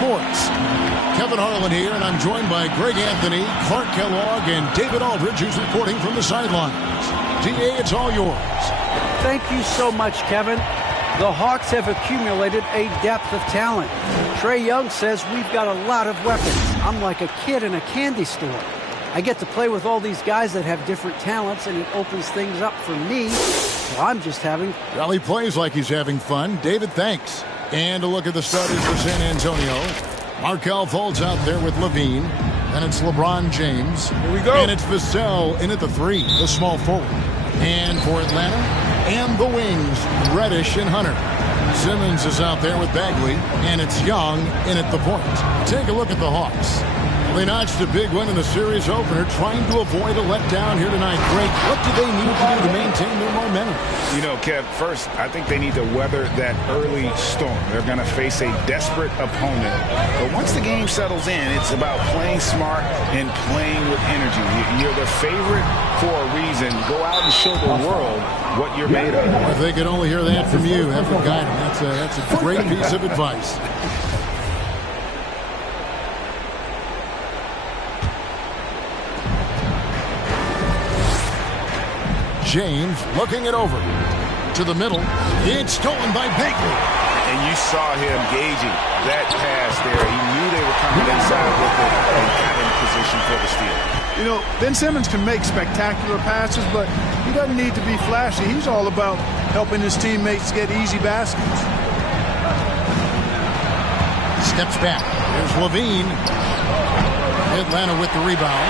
Sports. Kevin Harlan here, and I'm joined by Greg Anthony, Clark Kellogg, and David Aldridge, who's reporting from the sidelines. DA, it's all yours. Thank you so much, Kevin. The Hawks have accumulated a depth of talent. Trae Young says we've got a lot of weapons. I'm like a kid in a candy store. I get to play with all these guys that have different talents, and it opens things up for me. So I'm just having... Well, he plays like he's having fun. David, thanks. And a look at the starters for San Antonio. Markelle Fultz out there with Levine. Then it's LeBron James. Here we go. And it's Vassell in at the 3, the small forward. And for Atlanta, and the wings, Reddish and Hunter. Simmons is out there with Bagley, and it's Young in at the point. Take a look at the Hawks. They notched a big win in the series opener, trying to avoid a letdown here tonight. Greg, what do they need to do to maintain their momentum? You know, Kev, first, I think they need to weather that early storm. They're going to face a desperate opponent. But once the game settles in, it's about playing smart and playing with energy. You're the favorite for a reason. Go out and show the world what you're made of. If they could only hear that from you, have a guide. That's a great piece of advice. James looking it over to the middle. It's stolen by Bagley. And you saw him gauging that pass there. He knew they were coming inside with it and got in position for the steal. You know, Ben Simmons can make spectacular passes, but he doesn't need to be flashy. He's all about helping his teammates get easy baskets. Steps back. There's Levine. Atlanta with the rebound.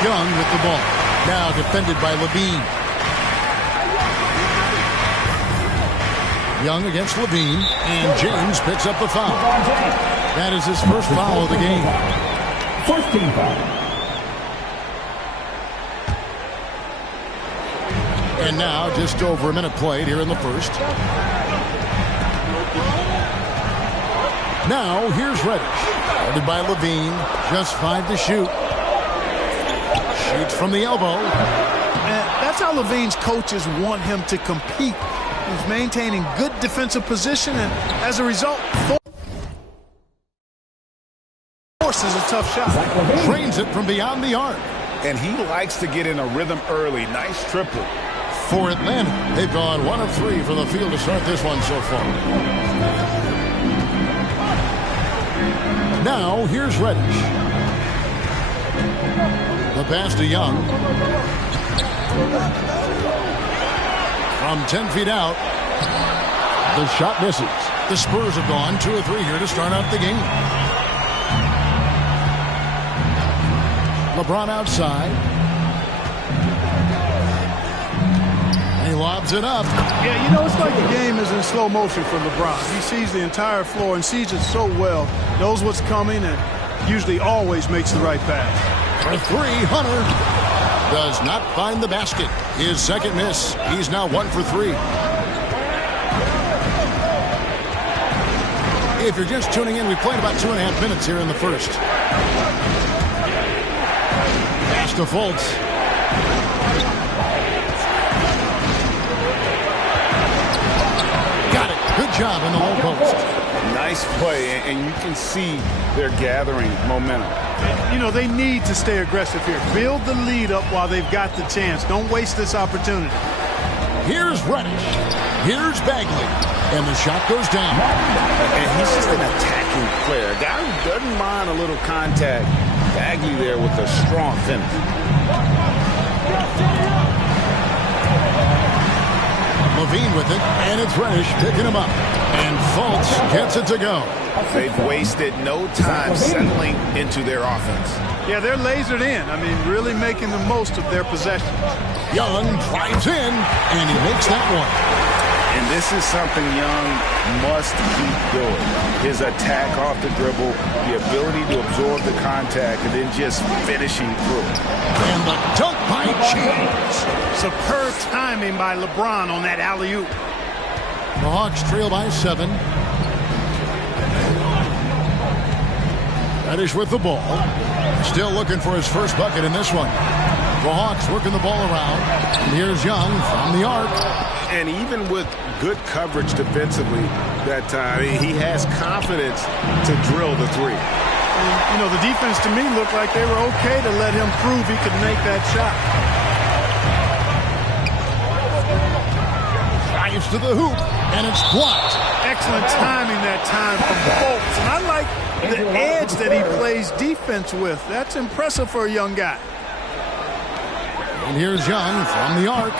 Young with the ball. Now defended by Levine. Young against Levine, and James picks up the foul. That is his first foul of the game. First team foul. And now just over a minute played here in the first. Now here's Reddish. Guarded by Levine. Just 5 to shoot. Shoots from the elbow. And that's how Levine's coaches want him to compete. He's maintaining good defensive position, and as a result, forces a tough shot. Drains it from beyond the arc. And he likes to get in a rhythm early. Nice triple. For Atlanta, they've gone 1 of 3 from the field to start this one so far. Now here's Reddish. The pass to Young. From 10 feet out. The shot misses. The Spurs have gone 2 of 3 here to start out the game. LeBron outside. And he lobs it up. Yeah, you know, it's like the game is in slow motion for LeBron. He sees the entire floor and sees it so well, knows what's coming, and usually always makes the right pass. For 3, Hunter does not find the basket. His second miss. He's now 1 for 3. If you're just tuning in, we played about 2.5 minutes here in the first. Pass to Fultz. Got it. Good job in the low post. Nice play, and you can see they're gathering momentum. You know, they need to stay aggressive here. Build the lead up while they've got the chance. Don't waste this opportunity. Here's Reddish. Here's Bagley. And the shot goes down. And he's just an attacking player. A guy who doesn't mind a little contact. Bagley there with a strong finish. Levine with it, and it's Reddish picking him up. And Fultz gets it to go. They've wasted no time settling into their offense. Yeah, they're lasered in. I mean, really making the most of their possession. Young drives in, and he makes that one. And this is something Young must keep doing. His attack off the dribble, the ability to absorb the contact, and then just finishing through. And the dunk by James. Superb timing by LeBron on that alley-oop. The Hawks trail by 7. Reddish with the ball. Still looking for his first bucket in this one. The Hawks working the ball around. And here's Young from the arc. And even with good coverage defensively that time, he has confidence to drill the three. And, you know, the defense to me looked like they were okay to let him prove he could make that shot. Drives to the hoop, and it's blocked. Excellent timing that time from Fultz. And I like the edge that he plays defense with. That's impressive for a young guy. And here's Young from the arc.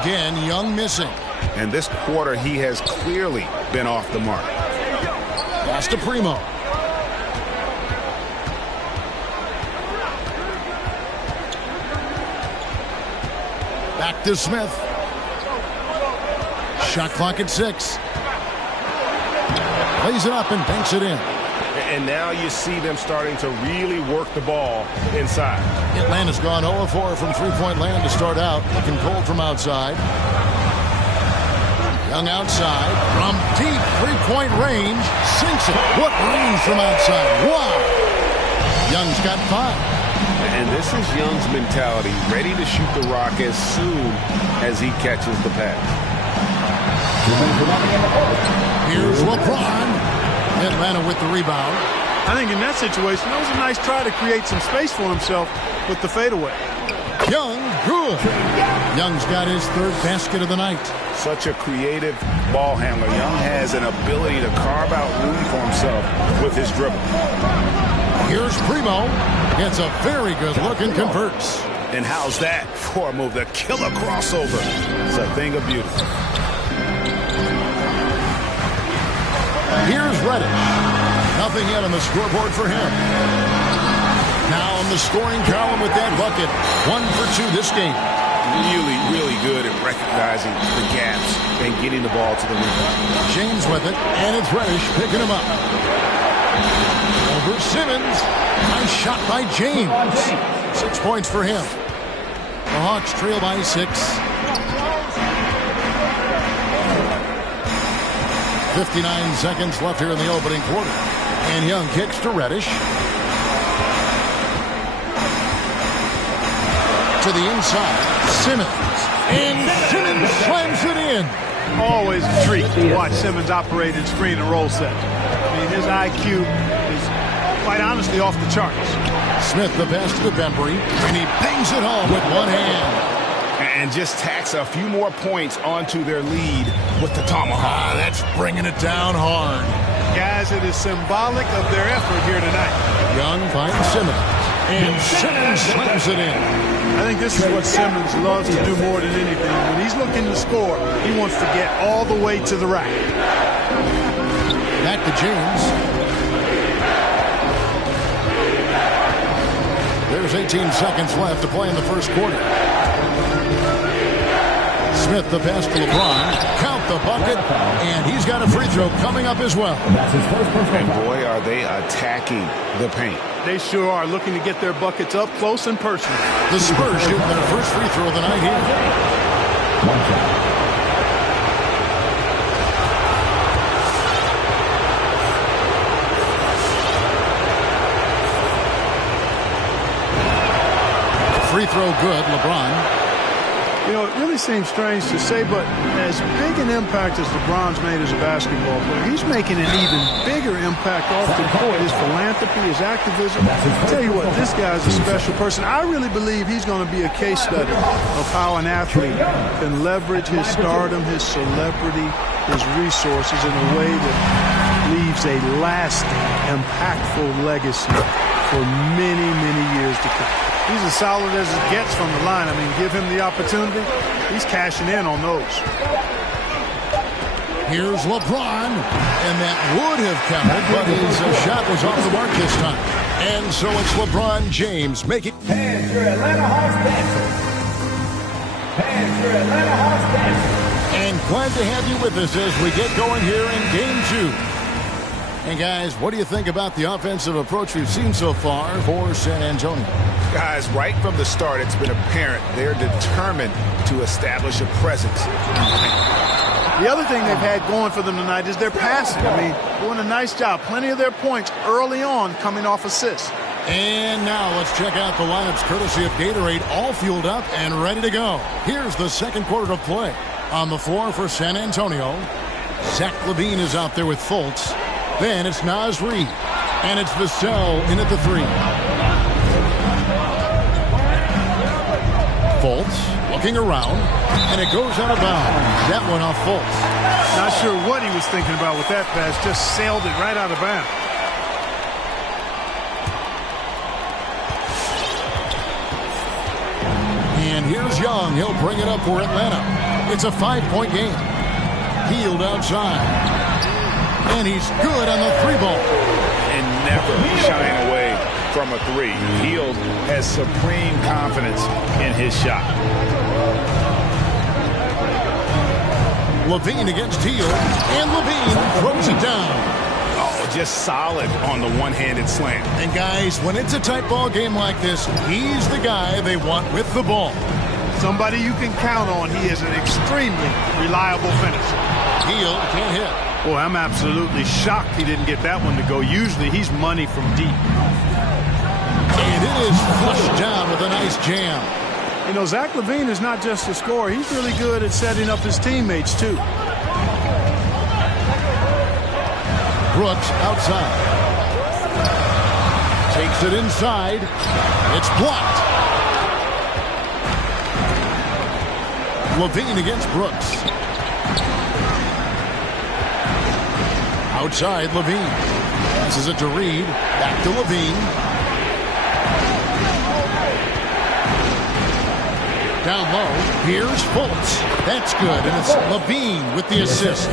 Again, Young missing. And this quarter, he has clearly been off the mark. Pass to Primo. Back to Smith. Shot clock at 6. Plays it up and banks it in. And now you see them starting to really work the ball inside. Atlanta's gone 0-4 from three-point land to start out. Looking cold from outside. Young outside from deep three-point range. Sinks it. What range from outside. Wow. Young's got 5. And this is Young's mentality, ready to shoot the rock as soon as he catches the pass. Here's LeBron. Atlanta with the rebound. I think in that situation, that was a nice try to create some space for himself with the fadeaway. Young, good. Young's got his 3rd basket of the night. Such a creative ball handler. Young has an ability to carve out room for himself with his dribble. Here's Primo. Gets a very good look and converts. And how's that for a move? The killer crossover. It's a thing of beauty. Here's Reddish. Nothing yet on the scoreboard for him. Now on the scoring column with that bucket. 1 for 2 this game. Really good at recognizing the gaps and getting the ball to the rim. James with it, and it's Reddish picking him up. Over Simmons. Nice shot by James. 6 points for him. The Hawks trail by 6. 59 seconds left here in the opening quarter. And Young kicks to Reddish. To the inside. Simmons. And Simmons slams it in. Always a treat to watch Simmons operate in screen and roll set. I mean, his IQ is quite honestly off the charts. Smith the pass to Bembry. And he bangs it home with one hand. And just tacks a few more points onto their lead with the tomahawk. That's bringing it down hard. Guys, it is symbolic of their effort here tonight. Young finds Simmons. And Simmons slams it in. I think this is what Simmons loves to do more than anything. When he's looking to score, he wants to get all the way to the rack. Back to James. There's 18 seconds left to play in the first quarter. Smith the pass to LeBron. Count the bucket. And he's got a free throw coming up as well. That's his first personal And foul. boy, are they attacking the paint. They sure are looking to get their buckets up close and personal. The Spurs shooting their first free throw of the night here. One shot. Free throw good, LeBron. You know, it really seems strange to say, but as big an impact as LeBron's made as a basketball player, he's making an even bigger impact off the court. His philanthropy, his activism. I'll tell you what, this guy's a special person. I really believe he's going to be a case study of how an athlete can leverage his stardom, his celebrity, his resources in a way that leaves a lasting, impactful legacy for many, many years to come. He's as solid as it gets from the line. I mean, give him the opportunity. He's cashing in on those. Here's LeBron. And that would have counted, but his shot was off the mark this time. And so it's LeBron James making... Fans for Atlanta Hawks dancers. Fans for Atlanta Hawks dancers. And glad to have you with us as we get going here in Game 2. And guys, what do you think about the offensive approach we've seen so far for San Antonio? Guys, right from the start, it's been apparent they're determined to establish a presence. The other thing they've had going for them tonight is their passing. I mean, doing a nice job. Plenty of their points early on coming off assists. And now let's check out the lineups courtesy of Gatorade, all fueled up and ready to go. Here's the second quarter of play. On the floor for San Antonio, Zach LaVine is out there with Fultz. Then it's Naz Reid. And it's Vassell in at the 3. Fultz looking around. And it goes out of bounds. That one off Fultz. Not sure what he was thinking about with that pass. Just sailed it right out of bounds. And here's Young. He'll bring it up for Atlanta. It's a 5-point game. Hield outside. And he's good on the 3-ball. And never shying away from a 3. Hield has supreme confidence in his shot. LaVine against Hield. And LaVine throws it down. Oh, just solid on the one-handed slam. And guys, when it's a tight ball game like this, he's the guy they want with the ball. Somebody you can count on. He is an extremely reliable finisher. Hield can't hit. Boy, I'm absolutely shocked he didn't get that one to go. Usually he's money from deep. And it is flushed down with a nice jam. You know, Zach LaVine is not just a scorer. He's really good at setting up his teammates, too. Brooks outside. Takes it inside. It's blocked. LaVine against Brooks. Outside, LaVine. Passes it to Reid. Back to LaVine. Down low. Here's Fultz. That's good. And it's LaVine with the assist.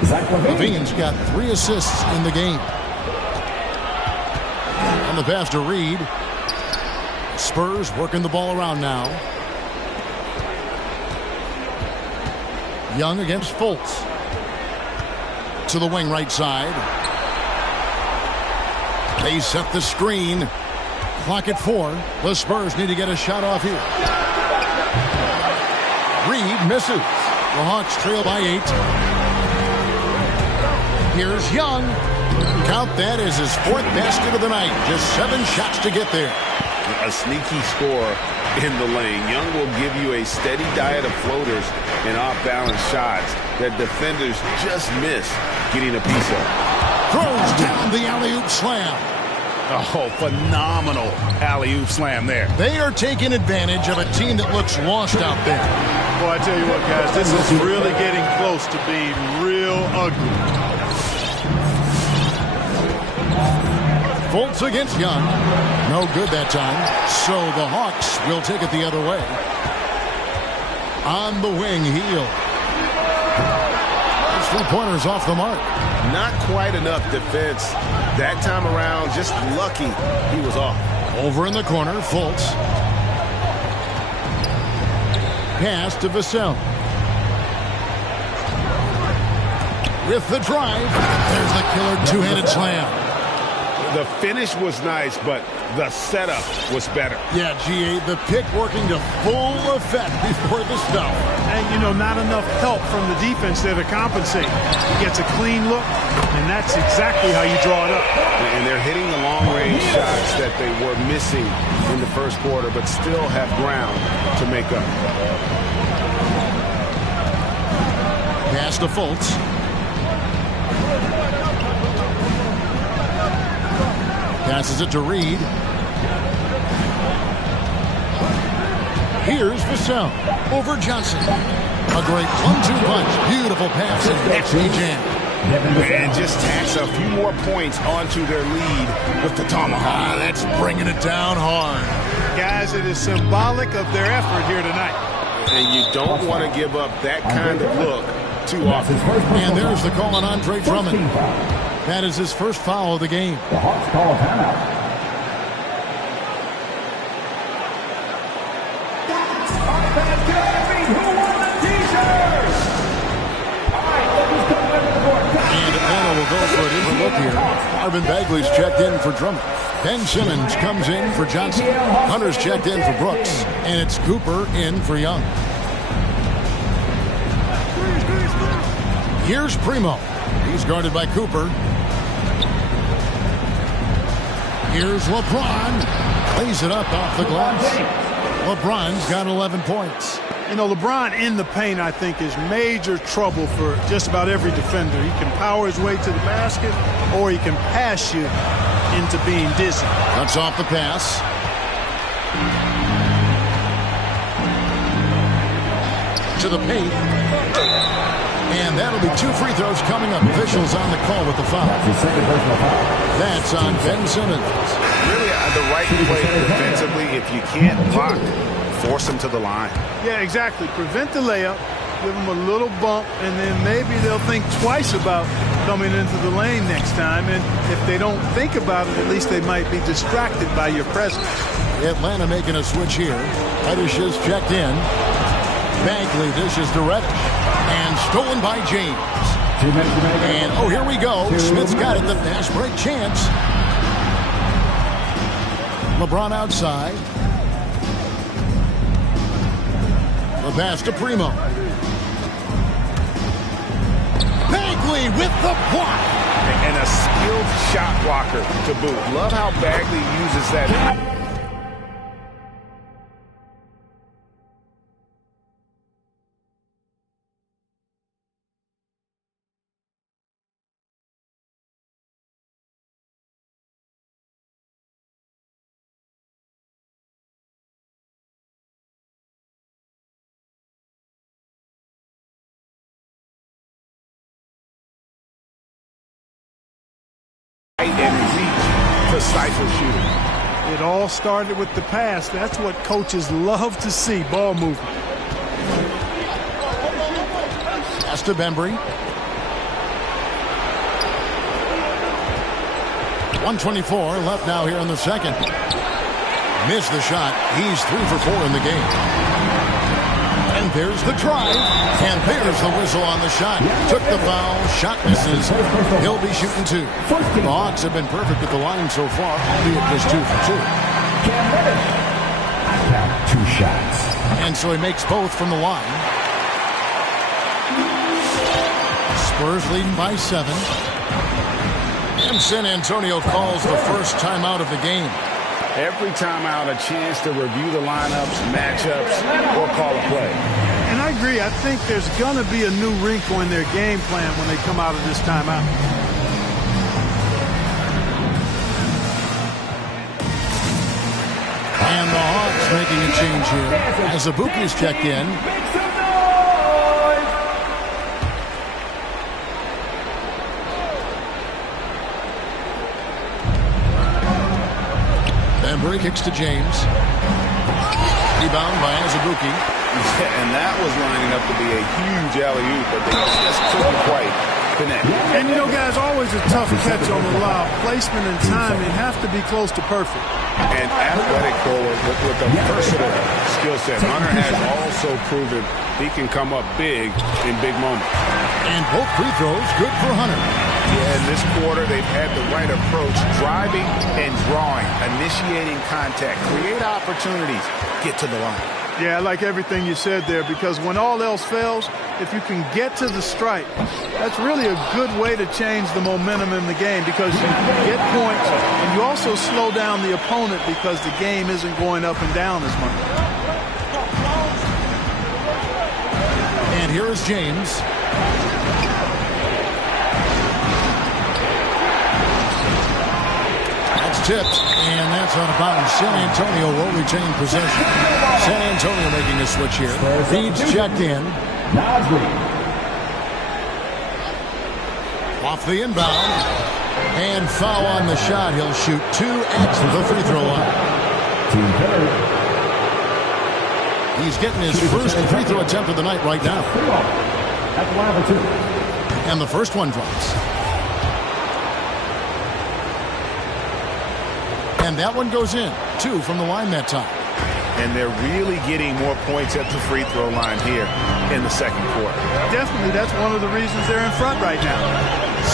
LaVine's got 3 assists in the game. On the pass to Reid. Spurs working the ball around now. Young against Fultz. To the wing right side. They set the screen. Clock at 4. The Spurs need to get a shot off here. Reid misses. The Hawks trail by 8. Here's Young. Count that as his 4th basket of the night. Just 7 shots to get there. A sneaky score in the lane. Young will give you a steady diet of floaters and off-balance shots that defenders just miss getting a piece of. Throws down the alley-oop slam. Oh, phenomenal alley-oop slam there. They are taking advantage of a team that looks lost out there. Boy, I tell you what, guys, this is really getting close to being real ugly. Fultz against Young. No good that time. So the Hawks will take it the other way. On the wing, Hield. His 3-pointers off the mark. Not quite enough defense that time around. Just lucky he was off. Over in the corner, Fultz. Pass to Vassell. With the drive. There's the killer 2-handed slam. The finish was nice, but the setup was better. Yeah, G.A., the pick working to full effect before the stuff. And, you know, not enough help from the defense there to compensate. He gets a clean look, and that's exactly how you draw it up. And they're hitting the long-range shots that they were missing in the first quarter, but still have ground to make up. Pass to Fultz. Passes it to Reid. Here's Vassell over Johnson. A great 1-2 punch. Beautiful pass and nasty jam. And just tacks a few more points onto their lead with the tomahawk. That's bringing it down hard. Guys, it is symbolic of their effort here tonight. And you don't want to give up that kind of look too often. And there's the call on Andre Drummond. That is his first foul of the game. The Hawks call a timeout. And Atlanta will go for a different look here. Marvin Bagley's checked in for Drummond. Ben Simmons comes in for Johnson. Hunter's checked in for Brooks. And it's Cooper in for Young. Here's Primo. He's guarded by Cooper. Here's LeBron. Plays it up off the glass. LeBron's got 11 points. You know, LeBron in the paint, I think, is major trouble for just about every defender. He can power his way to the basket, or he can pass you into being dizzy. Cuts off the pass. To the paint. And that'll be 2 free throws coming up. Officials on the call with the foul. That's on Ben Simmons. Really, the right play defensively. If you can't block, force him to the line. Yeah, exactly. Prevent the layup, give them a little bump, and then maybe they'll think twice about coming into the lane next time. And if they don't think about it, at least they might be distracted by your presence. Atlanta making a switch here. Reddish is checked in. Bagley dishes to Reddish. And stolen by James. And, oh, here we go. Smith's got it. The fast break chance. LeBron outside. The pass to Primo. Bagley with the block. And a skilled shot blocker to boot. Love how Bagley uses that. And reach to stifle shooting. It all started with the pass. That's what coaches love to see, ball movement. Pass to Bembry. 1:24 left now here in the second. Missed the shot. He's 3 for 4 in the game. And there's the drive. And there's the whistle on the shot. Took the foul. Shot misses. He'll be shooting 2. The Hawks have been perfect at the line so far, albeit just 2 for 2. Two shots. And so he makes both from the line. Spurs leading by 7. And San Antonio calls the first timeout of the game. Every timeout, a chance to review the lineups, matchups, or call a play. And I agree. I think there's going to be a new wrinkle in their game plan when they come out of this timeout. And the Hawks making a change here. As Abuki's checked in. Bembry kicks to James. Rebound by Azubuike. Yeah, and that was lining up to be a huge alley-oop, but they just couldn't quite connect. And, you know, guys, always a tough catch on the lob. Placement and timing have to be close to perfect. And athletic forward with a versatile skill set. Hunter has also proven he can come up big in big moments. And both free throws good for Hunter. Yeah, in this quarter, they've had the right approach, driving and drawing, initiating contact, create opportunities, get to the line. Yeah, I like everything you said there, because when all else fails, if you can get to the stripe, that's really a good way to change the momentum in the game, because you get points and you also slow down the opponent because the game isn't going up and down as much. And here is James. Tipped, and that's out of bounds. San Antonio will retain possession. San Antonio making a switch here. Reed's checked in. Off the inbound. And foul on the shot. He'll shoot 2 at the free throw line. He's getting his first free throw attempt of the night right now. And the first one drops. And that one goes in. 2 from the line that time. And they're really getting more points at the free throw line here in the second quarter. Definitely, that's one of the reasons they're in front right now.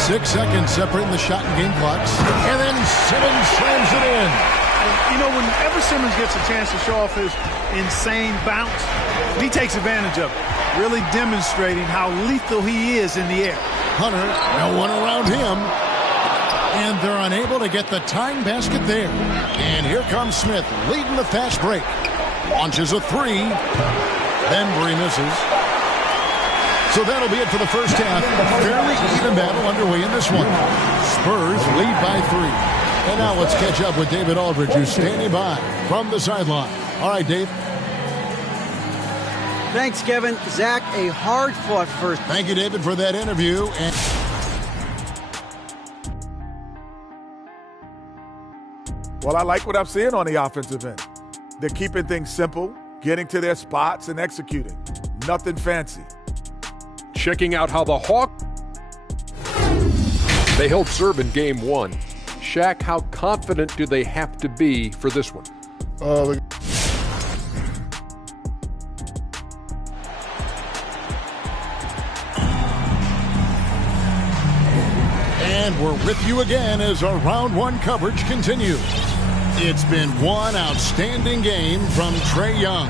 6 seconds separating the shot and game clocks. And then Simmons slams it in. And, you know, whenever Simmons gets a chance to show off his insane bounce, he takes advantage of it, really demonstrating how lethal he is in the air. Hunter, no one around him. And they're unable to get the tying basket there. And here comes Smith leading the fast break. Launches a 3. Bembry misses. So that'll be it for the first half. Fairly even battle underway in this one. Spurs lead by 3. And now let's catch up with David Aldridge, who's standing by from the sideline. All right, Dave. Thanks, Kevin. Zach, a hard-fought first. Thank you, David, for that interview. Well, I like what I'm seeing on the offensive end. They're keeping things simple, getting to their spots, and executing. Nothing fancy. Checking out how the Hawks. They held serve in game 1. Shaq, how confident do they have to be for this one? And we're with you again as our round 1 coverage continues. It's been one outstanding game from Trae Young.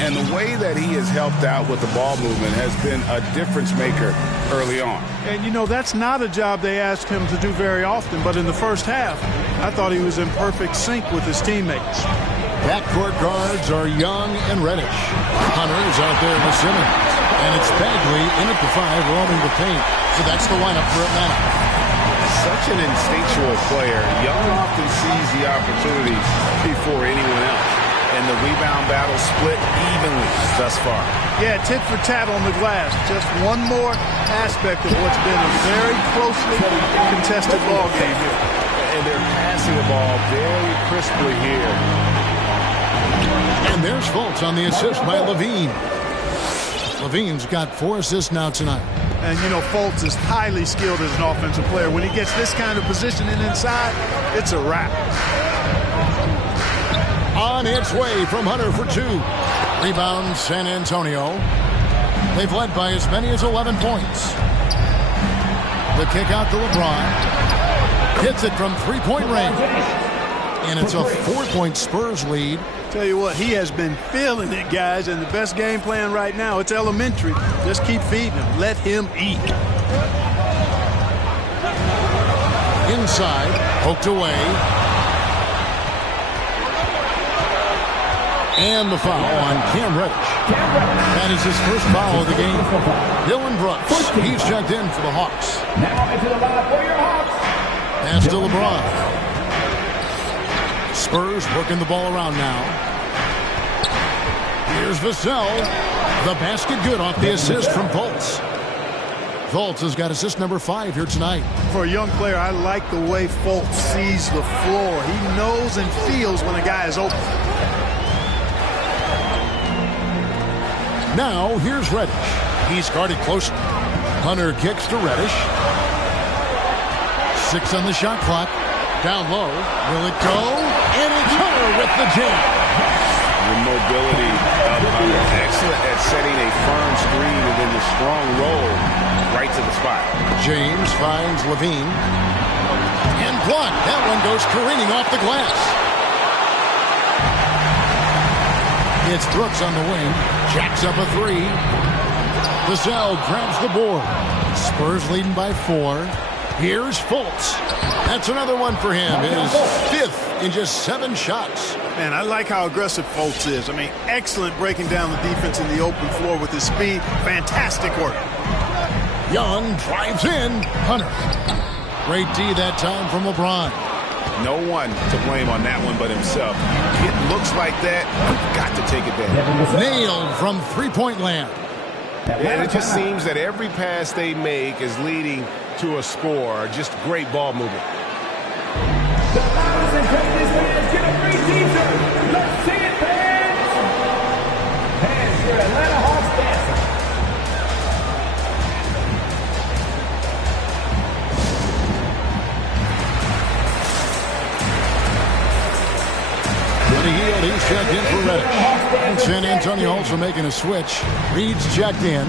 And the way that he has helped out with the ball movement has been a difference maker early on. And, you know, that's not a job they ask him to do very often. But in the first half, I thought he was in perfect sync with his teammates. Backcourt guards are Young and Reddish. Hunter is out there with Simmons. And it's Bagley in at the 5, roaming the paint. So that's the lineup for Atlanta. Such an instinctual player. Young often sees the opportunity before anyone else. And the rebound battle split evenly thus far. Yeah, tit for tat on the glass. Just one more aspect of what's been a very closely contested ball game here. And they're passing the ball very crisply here. And there's Fultz on the assist by Levine. Levine's got 4 assists now tonight. And, you know, Fultz is highly skilled as an offensive player. When he gets this kind of positioning inside, it's a wrap. On its way from Hunter for 2. Rebound San Antonio. They've led by as many as 11 points. The kick out to LeBron. Hits it from 3-point range. And it's a 4-point Spurs lead. Tell you what, he has been feeling it, guys. And the best game plan right now, it's elementary. Just keep feeding him. Let him eat. Inside. Poked away. And the foul on Cam Reddish. That is his first foul of the game. Dylan Brooks, he's checked in for the Hawks. Now into the line for your Hawks. Pass to LeBron. Spurs working the ball around now. Here's Vassell. The basket good off the assist from Fultz. Fultz has got assist number 5 here tonight. For a young player, I like the way Fultz sees the floor. He knows and feels when a guy is open. Now, here's Reddish. He's guarded closely. Hunter kicks to Reddish. 6 on the shot clock. Down low. Will it go? And it's Hunter with the jam. The mobility of Hunter. Excellent at setting a firm screen and then the strong roll right to the spot. James finds Levine. And blocked. That one goes careening off the glass. It's Brooks on the wing. Jacks up a 3. Vassell grabs the board. Spurs leading by 4. Here's Fultz. That's another one for him. His 5th in just 7 shots. Man, I like how aggressive Fultz is. I mean, excellent breaking down the defense in the open floor with his speed. Fantastic work. Young drives in. Hunter. Great D that time from LeBron. No one to blame on that one but himself. It looks like that. You've got to take it down. Nailed from 3-point land. And it just seems that every pass they make is leading to a score. Just great ball movement. The loudest and greatest fans get a free t-shirt. Let's sing it, fans. Fans, your Atlanta Hawks dancing. He's checked in for Reddish. San Antonio also making a switch. Reed's checked in.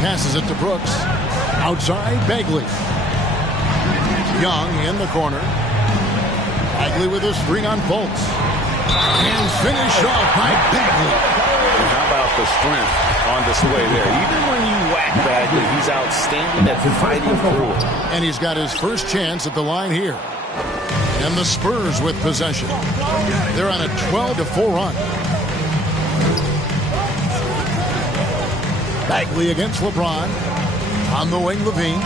Passes it to Brooks. Outside, Bagley. Young in the corner. Bagley with a string on Fultz. And finish off by Bagley. And how about the strength on display there? Even when you whack Bagley, he's outstanding at fighting through it. And he's got his first chance at the line here. And the Spurs with possession. They're on a 12-4 run. Bagley against LeBron. On the wing, Levine.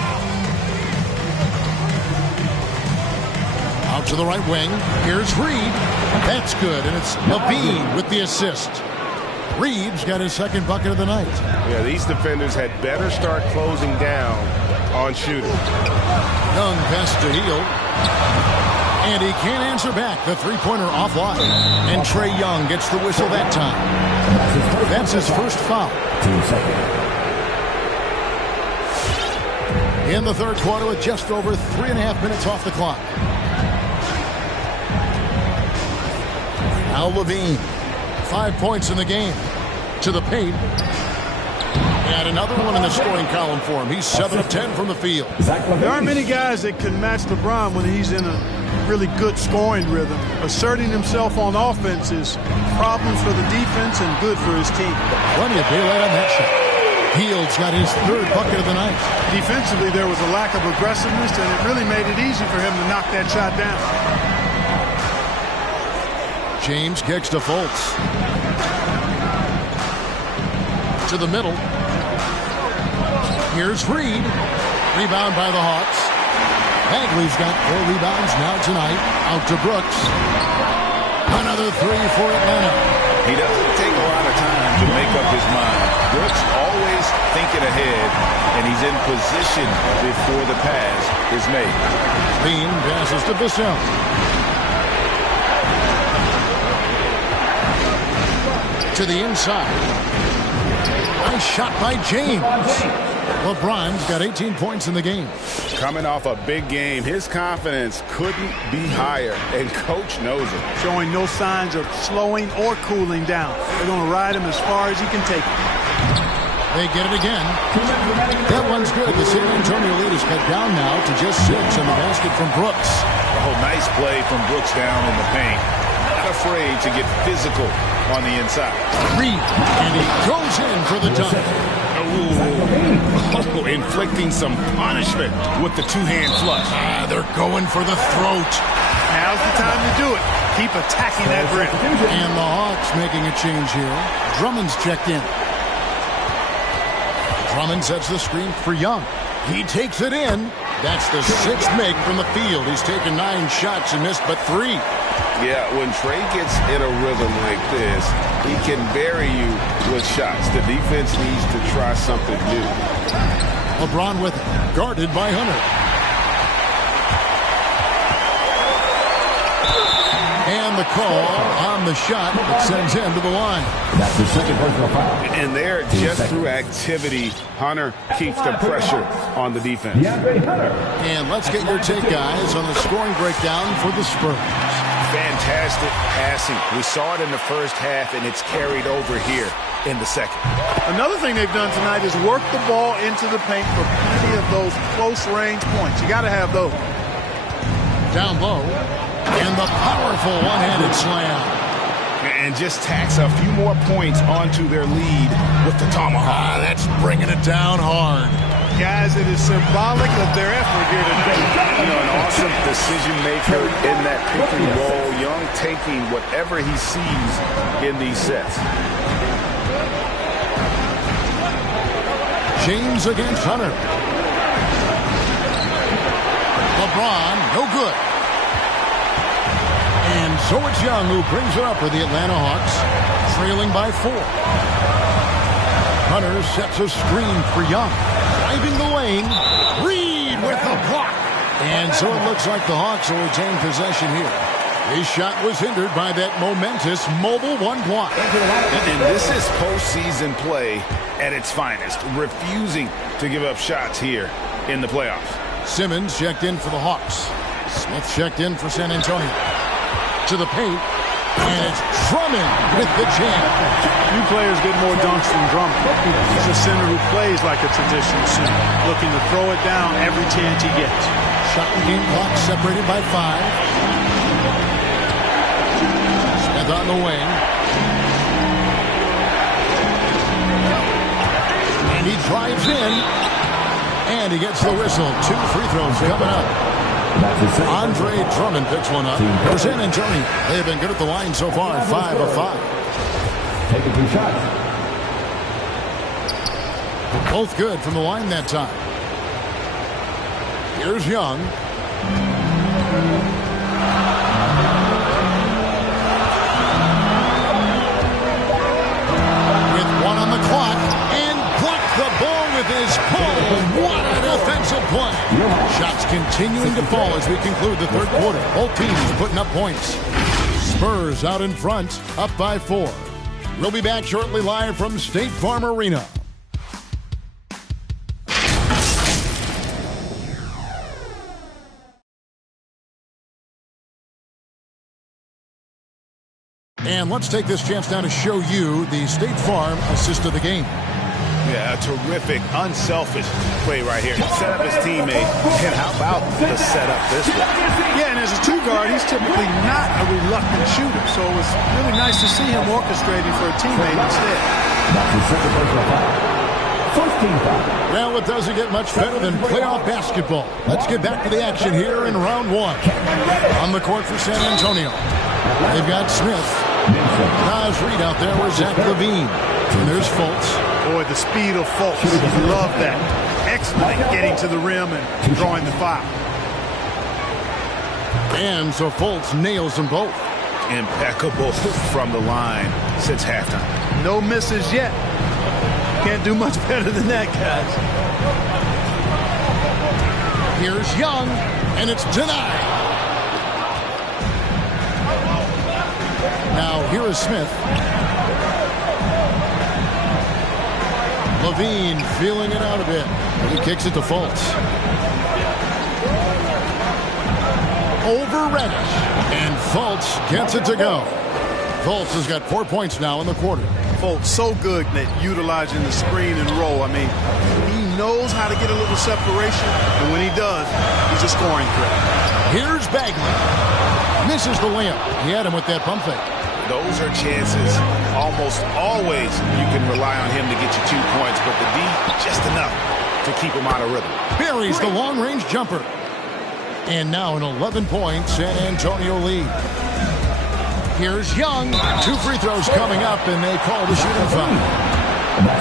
Out to the right wing. Here's Reed. That's good, and it's Levine with the assist. Reed's got his second bucket of the night. Yeah, these defenders had better start closing down on shooting. Young pass to Hield. And he can't answer back. The three-pointer offline. And Trae Young gets the whistle that time. That's his first foul. In the third quarter with just over 3.5 minutes off the clock. Now Levine. 5 points in the game. To the paint. And another one in the scoring column for him. He's 7 of 10 from the field. There aren't many guys that can match LeBron when he's in a really good scoring rhythm. Asserting himself on offense is problems for the defense and good for his team. Plenty of daylight on that shot. Hield's got his third bucket of the night. Defensively, there was a lack of aggressiveness, and it really made it easy for him to knock that shot down. James kicks to Fultz. To the middle. Here's Reed. Rebound by the Hawks. Bagley's got 4 rebounds now tonight. Out to Brooks. Another 3 for Atlanta. He doesn't take a lot of time to make up his mind. Brooks always thinking ahead, and he's in position before the pass is made. Bean passes to Bissell. To the inside. Nice shot by James. LeBron's got 18 points in the game. Coming off a big game, his confidence couldn't be higher, and coach knows it. Showing no signs of slowing or cooling down. They're going to ride him as far as he can take it. They get it again. That one's good. The San Antonio lead is cut down now to just 6 on the basket from Brooks. Oh, nice play from Brooks down in the paint. Not afraid to get physical on the inside. Reed, and he goes in for the dunk. Oh, inflicting some punishment with the two-hand flush. They're going for the throat. Now's the time to do it. Keep attacking that rim. And the Hawks making a change here. Drummond's checked in. Drummond sets the screen for Young. He takes it in. That's the 6th make from the field. He's taken 9 shots and missed but 3. Yeah, when Trae gets in a rhythm like this, he can bury you with shots. The defense needs to try something new. LeBron with it, guarded by Hunter. And the call on the shot that sends him to the line. That's the second personal foul. And there, just through activity, Hunter keeps the pressure on the defense. And let's get your take, guys, on the scoring breakdown for the Spurs. Fantastic passing. We saw it in the first half, and it's carried over here in the second. Another thing they've done tonight is work the ball into the paint for plenty of those close-range points. You got to have those. Down low. And the powerful one-handed slam. And just tacks a few more points onto their lead with the tomahawk. That's bringing it down hard. Guys, it is symbolic of their effort here today. You know, an awesome decision maker in that pick and roll. Young taking whatever he sees in these sets. James against Hunter. LeBron, no good. And so it's Young who brings it up for the Atlanta Hawks, trailing by 4. Hunter sets a screen for Young. Driving the lane. Reed with the block. And so it looks like the Hawks will retain possession here. His shot was hindered by that momentous mobile 1 block. And this is postseason play at its finest. Refusing to give up shots here in the playoffs. Simmons checked in for the Hawks. Smith checked in for San Antonio. To the paint, and it's Drummond with the jam. Few players get more dunks than Drummond. He's a center who plays like a traditional center, looking to throw it down every chance he gets. Shot and game clock separated by 5. Smith on the wing. And he drives in, and he gets the whistle. 2 free throws coming up. Andre Drummond picks one up for San Antonio. They have been good at the line so far, 5 of 5. Taking 2 shots. Both good from the line that time. Here's Young. With one on the clock, and blocked the ball with his pull. What a defensive play. Shots continuing to fall as we conclude the third quarter. Both teams putting up points. Spurs out in front, up by 4. We'll be back shortly live from State Farm Arena. And let's take this chance now to show you the State Farm assist of the game. Yeah, a terrific, unselfish play right here. Set up his teammate, and how about the setup this way? Yeah, and as a two-guard, he's typically not a reluctant shooter, so it was really nice to see him orchestrating for a teammate instead. Well, it doesn't get much better than playoff basketball. Let's get back to the action here in round 1. On the court for San Antonio, they've got Smith. Nas Reed out there with Zach Levine. And there's Fultz. Boy, the speed of Fultz. Love that. Excellent getting to the rim and drawing the foul. And so Fultz nails them both. Impeccable from the line since halftime. No misses yet. Can't do much better than that, guys. Here's Young, and it's denied. Now here is Smith. Levine feeling it out a bit. He kicks it to Fultz. Over Reddish. And Fultz gets it to go. Fultz has got 4 points now in the quarter. Fultz so good at utilizing the screen and roll. I mean, he knows how to get a little separation, and when he does, he's a scoring threat. Here's Bagley. Misses the layup. He had him with that pump fake. Those are chances almost always you can rely on him to get you 2 points, but the D, just enough to keep him out of rhythm. Buries the long-range jumper. And now an 11-point San Antonio lead. Here's Young. 2 free throws coming up, and they call the shooting foul. The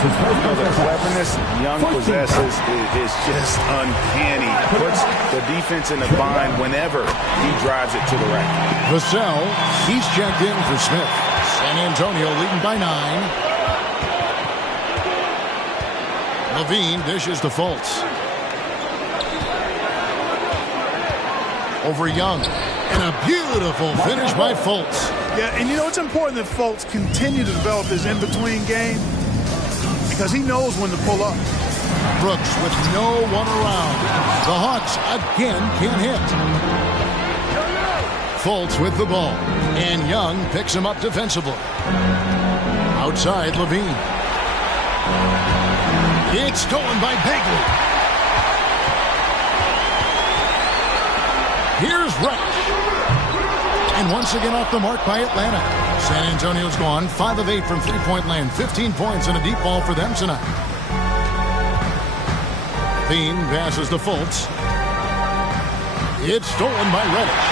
cleverness Young possesses is just uncanny. Puts the defense in a bind whenever he drives it to the rack. Vassell, he's checked in for Smith. San Antonio leading by 9. Levine dishes to Fultz. Over Young. And a beautiful finish by Fultz. Yeah, and you know, it's important that Fultz continue to develop his in-between game because he knows when to pull up. Brooks with no one around. The Hawks again can't hit. Fultz with the ball. And Young picks him up defensively. Outside, Levine. It's stolen by Bagley. Here's Reddish. And once again off the mark by Atlanta. San Antonio's gone 5 of 8 from three-point land. 15 points and a deep ball for them tonight. Bean passes to Fultz. It's stolen by Reddish.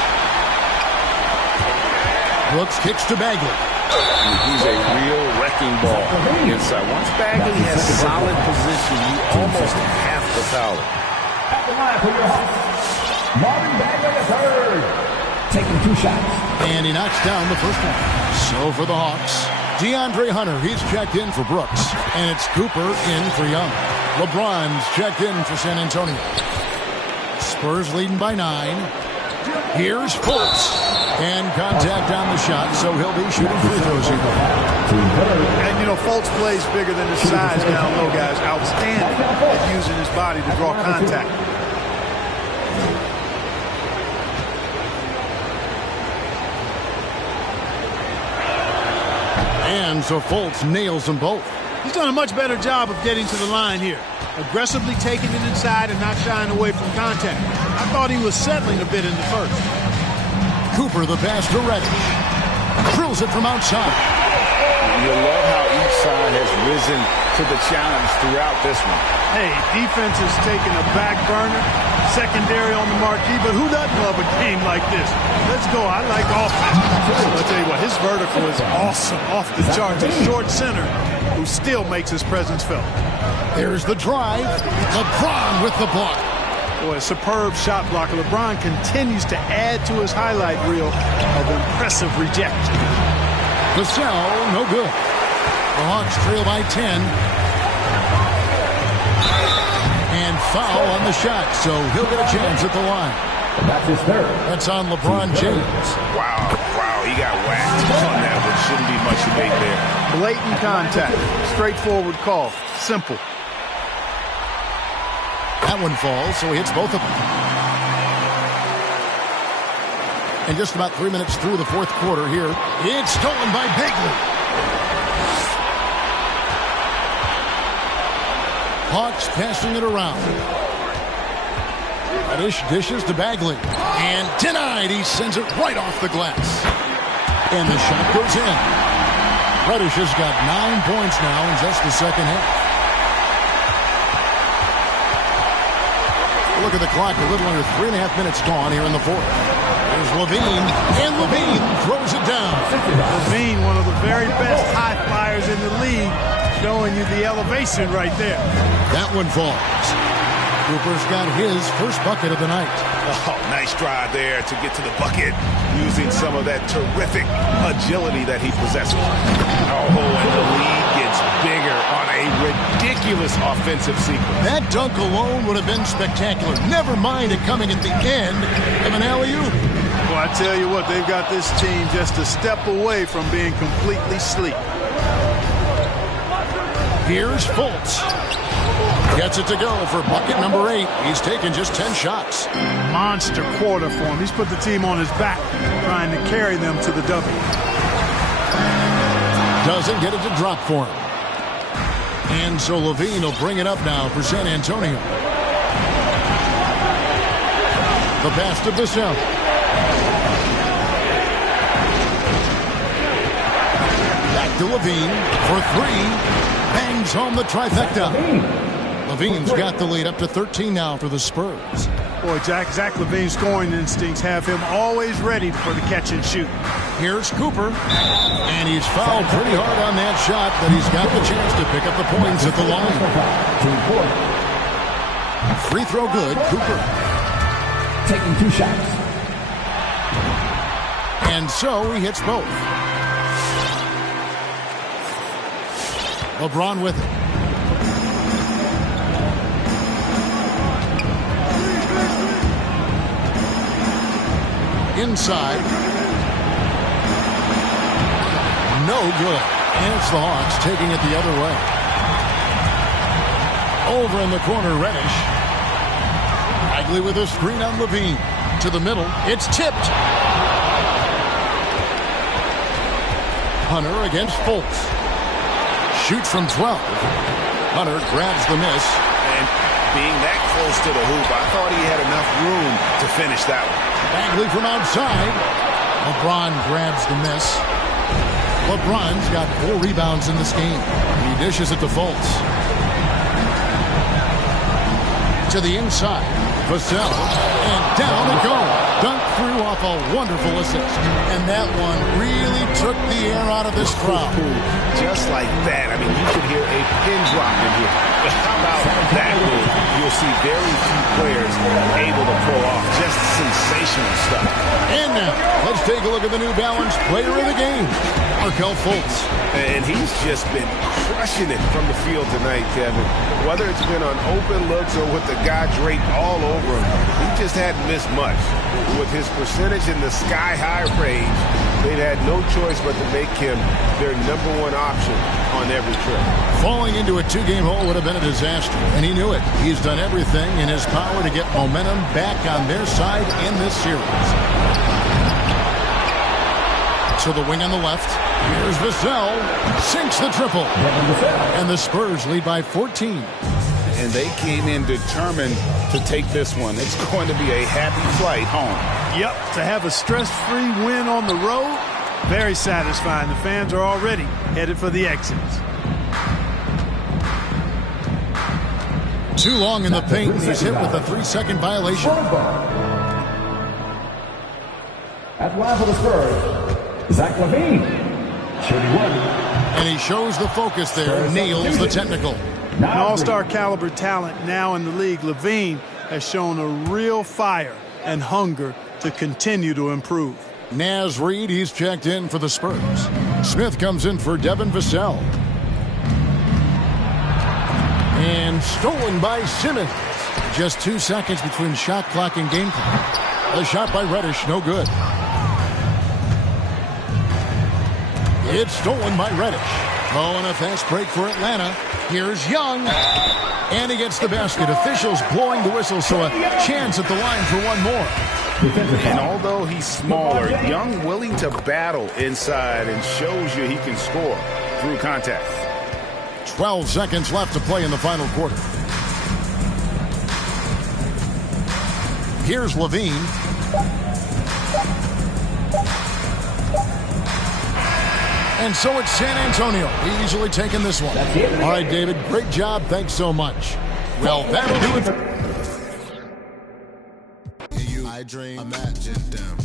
Brooks kicks to Bagley. He's a real wrecking ball inside. Once Bagley has solid position, you almost have to foul it. At the line for your Hawks, Marvin Bagley the third, taking 2 shots. And he knocks down the first one. So for the Hawks, DeAndre Hunter, he's checked in for Brooks. And it's Cooper in for Young. LeBron's checked in for San Antonio. Spurs leading by 9. Here's Fultz. And contact on the shot, so he'll be shooting free throws here. And, you know, Fultz plays bigger than his size down low, guys. Outstanding at using his body to draw contact. And so Fultz nails them both. He's done a much better job of getting to the line here. Aggressively taking it inside and not shying away from contact. I thought he was settling a bit in the first. Cooper, the pass to Reddish. Drills it from outside. You love how each side has risen to the challenge throughout this one. Hey, defense is taking a back burner, secondary on the marquee, but who doesn't love a game like this? Let's go. I like offense. I'll tell you what, his vertical is awesome, off the charts. A short center who still makes his presence felt. There's the drive. LeBron with the block. Boy, a superb shot blocker. LeBron continues to add to his highlight reel of impressive rejection. Vassell, no good. The Hawks trail by 10. And foul on the shot, so he'll get a chance at the line. That's his third. That's on LeBron James. Wow, he got whacked on that one. Shouldn't be much debate there. Blatant contact. Straightforward call. Simple. That one falls, so he hits both of them. And just about 3 minutes through the fourth quarter here, it's stolen by Bagley. Hawks passing it around. Reddish dishes to Bagley. And denied. He sends it right off the glass. And the shot goes in. Reddish has got 9 points now in just the second half. Look at the clock. A little under 3.5 minutes gone here in the fourth. There's Levine. And Levine throws it down. Levine, one of the very best high flyers in the league, showing you the elevation right there. That one falls. Cooper's got his first bucket of the night. Oh, nice drive there to get to the bucket using some of that terrific agility that he possesses. Oh, and the lead gets bigger on a ridiculous offensive sequence. That dunk alone would have been spectacular. Never mind it coming at the end of an alley-oop. Well, I tell you what, they've got this team just a step away from being completely sleep. Here's Fultz. Gets it to go for bucket number 8. He's taken just 10 shots. Monster quarter for him. He's put the team on his back, trying to carry them to the W. Doesn't get it to drop for him. And so Levine will bring it up now for San Antonio. The pass to Vassell. Back to Levine for 3. Bangs home the trifecta. Levine's got the lead up to 13 now for the Spurs. Boy, Zach Levine's scoring instincts have him always ready for the catch and shoot. Here's Cooper. And he's fouled pretty hard on that shot, but he's got the chance to pick up the points at the line. Free throw good, Cooper. Taking 2 shots. And so he hits both. LeBron with it. Inside. No good. And it's the Hawks taking it the other way. Over in the corner, Reddish. Bagley with a screen on Levine. To the middle. It's tipped. Hunter against Fultz. Shoots from 12. Hunter grabs the miss. And being that close to the hoop, I thought he had enough room to finish that one. Bagley from outside. LeBron grabs the miss. LeBron's got 4 rebounds in this game. He dishes it to Fultz. To the inside. Vassell. And down it goes. Dunk through off a wonderful assist. And that one really took the air out of this crowd. Just like that. I mean, you could hear a pin drop in here. But how about that move? You'll see very few players able to pull off just sensational stuff. And now, let's take a look at the New Balance player of the game, Markelle Fultz. And he's just been crushing it from the field tonight, Kevin. Whether it's been on open looks or with the guy draped all over him, he just hadn't missed much. With his percentage in the sky-high range, they'd had no choice but to make him their #1 option on every trip. Falling into a 2-game hole would have been a disaster, and he knew it. He's done everything in his power to get momentum back on their side in this series. To the wing on the left. Here's Vassell. Sinks the triple. And the Spurs lead by 14. And they came in determined to take this one. It's going to be a happy flight home. Yep, to have a stress-free win on the road, very satisfying. The fans are already headed for the exits. Too long in the paint. He's hit with a 3-second violation. At the line for the Spurs, Zach Levine. Shooting 1. And he shows the focus there, nails the technical. An all-star caliber talent now in the league, Levine has shown a real fire and hunger to continue to improve. Naz Reid, he's checked in for the Spurs. Smith comes in for Devin Vassell. And stolen by Simmons. Just 2 seconds between shot clock and game clock. A shot by Reddish, no good. It's stolen by Reddish. Oh, and a fast break for Atlanta. Here's Young. And he gets the basket. Officials blowing the whistle, so a chance at the line for one more. And although he's smaller, Young willing to battle inside and shows you he can score through contact. 12 seconds left to play in the final quarter. Here's Levine. And so it's San Antonio, easily taking this one. All right, David, great job. Thanks so much. Well, that'll do it. I dream, imagine them.